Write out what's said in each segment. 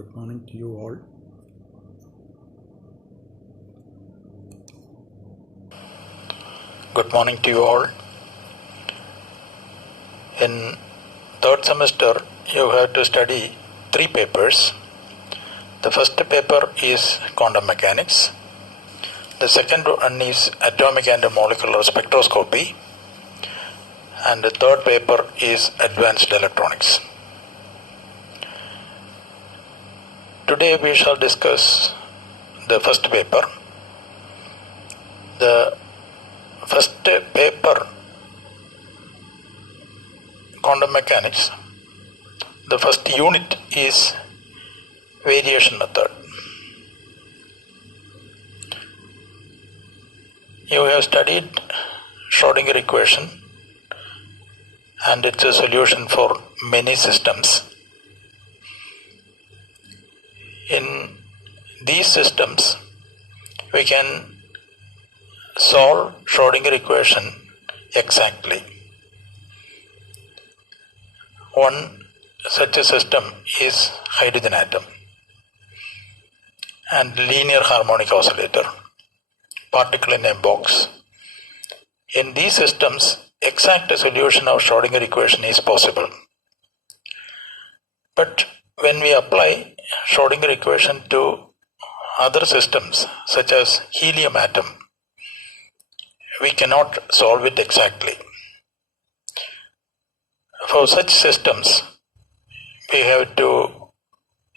Good morning to you all. Good morning to you all. In third semester, you have to study 3 papers. The first paper is quantum mechanics. The second one is atomic and molecular spectroscopy. And the third paper is advanced electronics. Today we shall discuss the first paper. The first paper, quantum mechanics, the first unit is variation method. You have studied Schrödinger equation and it's a solution for many systems. In these systems, we can solve Schrödinger equation exactly. One such a system is hydrogen atom and linear harmonic oscillator, particle in a box. In these systems, exact solution of Schrödinger equation is possible. But when we apply Schrödinger equation to other systems such as helium atom, we cannot solve it exactly. For such systems, we have to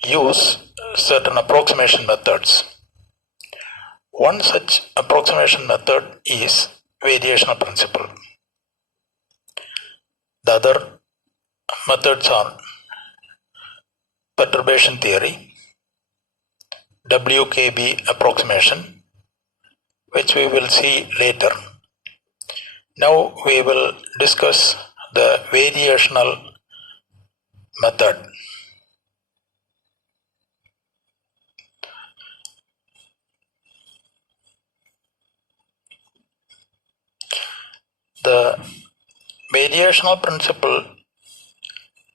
use certain approximation methods. One such approximation method is variational principle. The other methods are perturbation theory, WKB approximation, which we will see later. Now we will discuss the variational method. The variational principle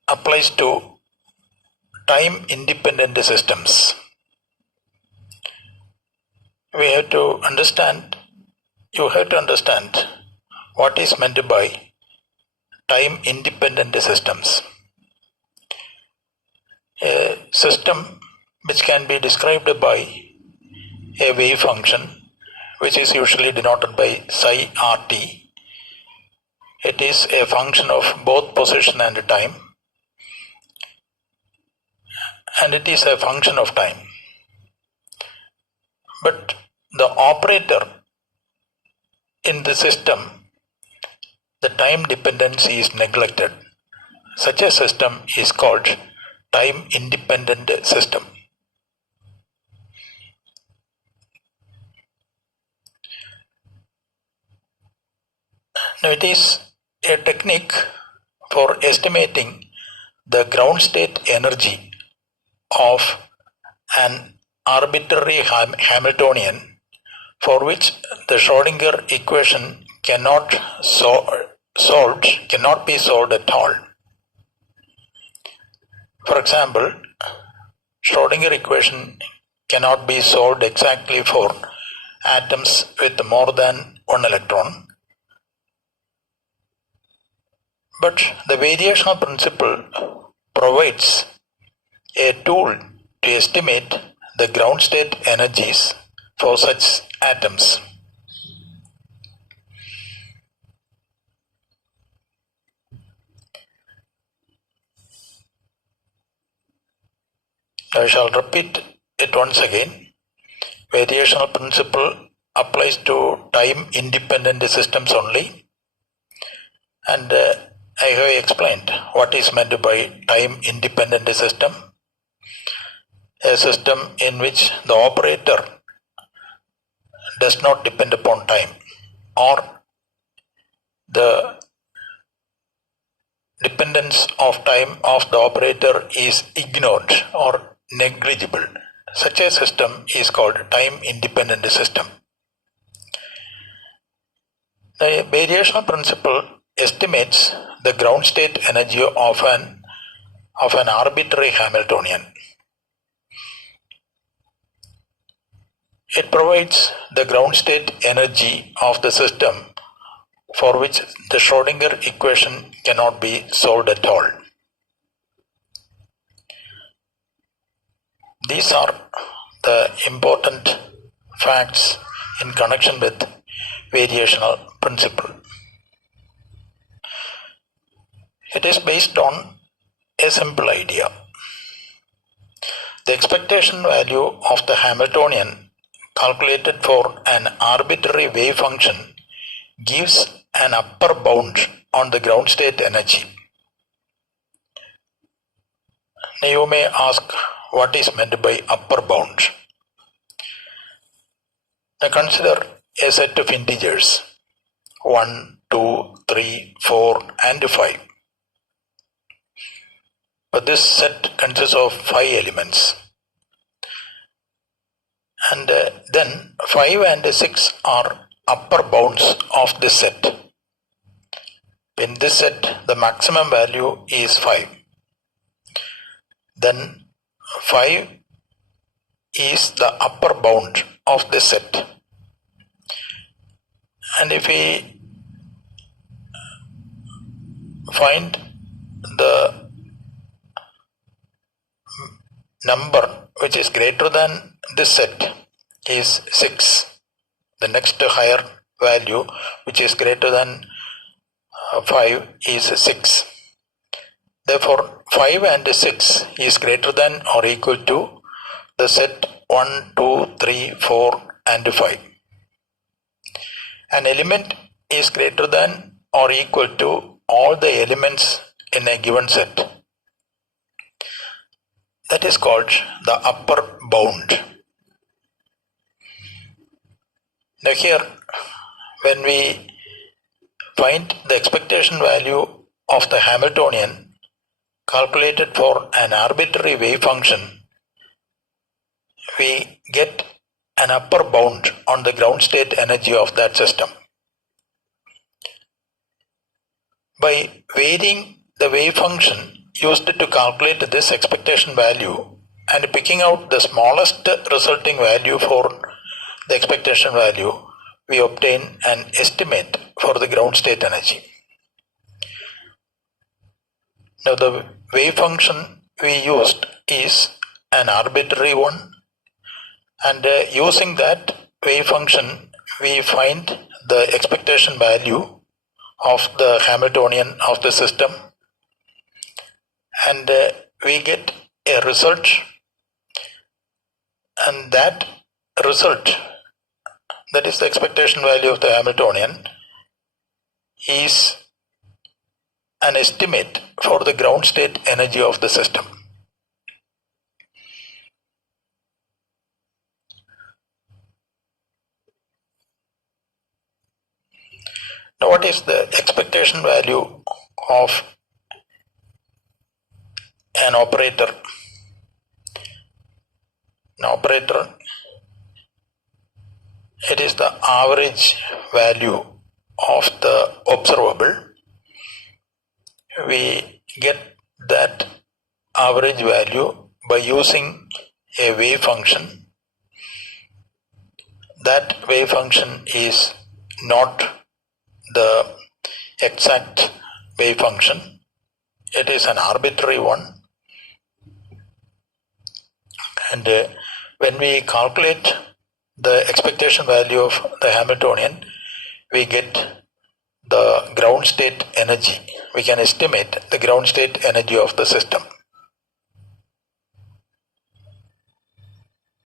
applies to time-independent systems. You have to understand what is meant by time-independent systems. A system which can be described by a wave function, which is usually denoted by psi rt. It is a function of both position and time, and it is a function of time. But the operator in the system, the time dependence is neglected. Such a system is called time-independent system. Now it is a technique for estimating the ground state energy of an arbitrary Hamiltonian for which the Schrödinger equation cannot be solved at all. For example, Schrödinger equation cannot be solved exactly for atoms with more than one electron. But the variational principle provides a tool to estimate the ground state energies for such atoms. I shall repeat it once again. Variational principle applies to time-independent systems only, and I have explained what is meant by time-independent system. A system in which the operator does not depend upon time, or the dependence of time of the operator is ignored or negligible. Such a system is called time-independent system. The variational principle estimates the ground state energy of an arbitrary Hamiltonian. It provides the ground state energy of the system for which the Schrodinger equation cannot be solved at all. These are the important facts in connection with variational principle. It is based on a simple idea. The expectation value of the Hamiltonian calculated for an arbitrary wave function gives an upper bound on the ground state energy. Now you may ask, what is meant by upper bound? Now consider a set of integers 1, 2, 3, 4 and 5. But this set consists of 5 elements. And then 5 and 6 are upper bounds of this set. In this set, the maximum value is 5. Then 5 is the upper bound of this set. And if we find the number which is greater than this set is 6, the next higher value which is greater than 5 is 6. Therefore, 5 and 6 is greater than or equal to the set 1, 2, 3, 4 and 5. An element is greater than or equal to all the elements in a given set. That is called the upper bound. Now here, when we find the expectation value of the Hamiltonian calculated for an arbitrary wave function, we get an upper bound on the ground state energy of that system. By varying the wave function used to calculate this expectation value and picking out the smallest resulting value for the expectation value, we obtain an estimate for the ground state energy. Now the wave function we used is an arbitrary one, and using that wave function we find the expectation value of the Hamiltonian of the system, and we get a result, and that result, that is the expectation value of the Hamiltonian, is an estimate for the ground state energy of the system. Now, what is the expectation value of an operator? An operator, it is the average value of the observable. We get that average value by using a wave function. That wave function is not the exact wave function. It is an arbitrary one. And when we calculate the expectation value of the Hamiltonian, we get the ground state energy. We can estimate the ground state energy of the system.